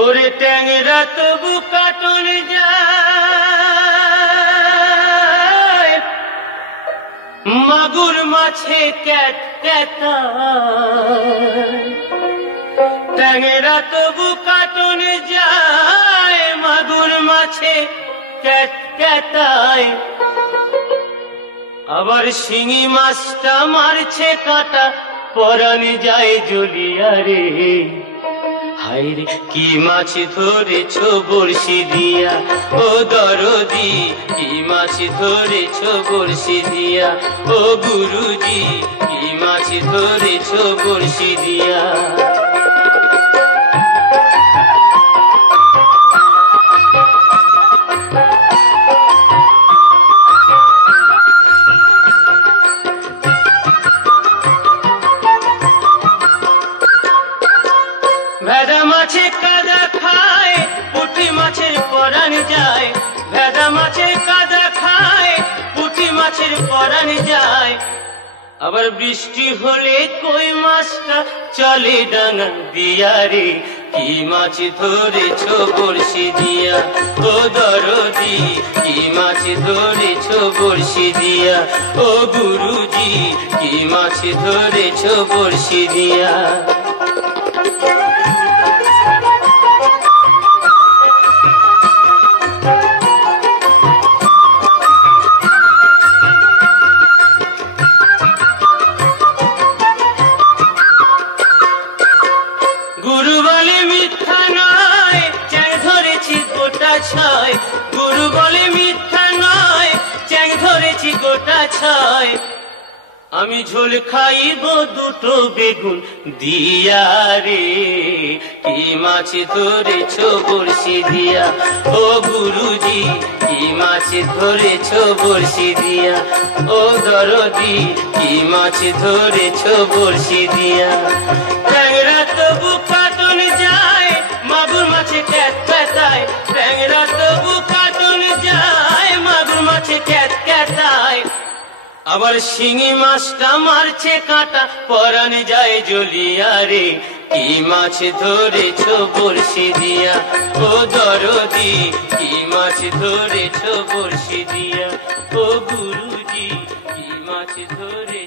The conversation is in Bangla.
ওরে ট্যাংরা তবু কাটন যায়, মাগুর মাছে ক্যাট ক্যাটায়। ট্যাংরা তবু কাটন যায়, মাগুর মাছে ক্যাট ক্যাটায়। আবার শিঙি মাছটা মারছে কাঁটা, পরাণ যায় জ্বলিয়া রে। হায়রে কি মাছ ধরেছ বড়শি দিয়া, ও দরদি কি মাছ ধরেছ বড়শি দিয়া, ও গুরুজি কি মাছ ধরেছ বড়শি দিয়া। ভেদা মাছে কাদা খায়, পুঁটি মাছের পরাণ যায়। ভেদা মাছে কাদা খায়, পুঁটি মাছের পরাণ যায়। আবার বৃষ্টি হলে কই মাছটা চলে ডাঙা দিয়া রে। কি মাছ ধরেছ বড়শি দিয়া, ও দরদি কি মাছ ধরেছ বড়শি দিয়া, ও গুরুজি কি মাছ ধরেছ বড়শি দিয়া। গুরু বলে মিথ্যা নয়, চ্যাং ধরেছি গোটা ছয়। গুরু বলে মিথ্যা নয়, চ্যাং ধরেছি গোটা ছয়। আমি ঝোল খাইব দুটো বেগুন দিয়া রে। কি মাছ ধরেছ বড়শি দিয়া, ও গুরুজি কি মাছ ধরেছ বড়শি দিয়া, ও দরদি কি মাছ ধরেছ বড়শি দিয়া। ট্যাংরা তবু কাটন যায়, মাগুর মাছে ক্যাট ক্যাটায়। ট্যাংরা তবু কাটন যায়, মাগুর মাছে ক্যাট ক্যাটায়। আবার শিঙি মাছটা মারছে কাঁটা, পরাণ যায় জ্বলিয়া রে। কি মাছ ধরেছ বড়শি দিয়া, ও দরদি কি মাছ ধরেছ বড়শি দিয়া, ও গুরুজি কি মাছ ধরে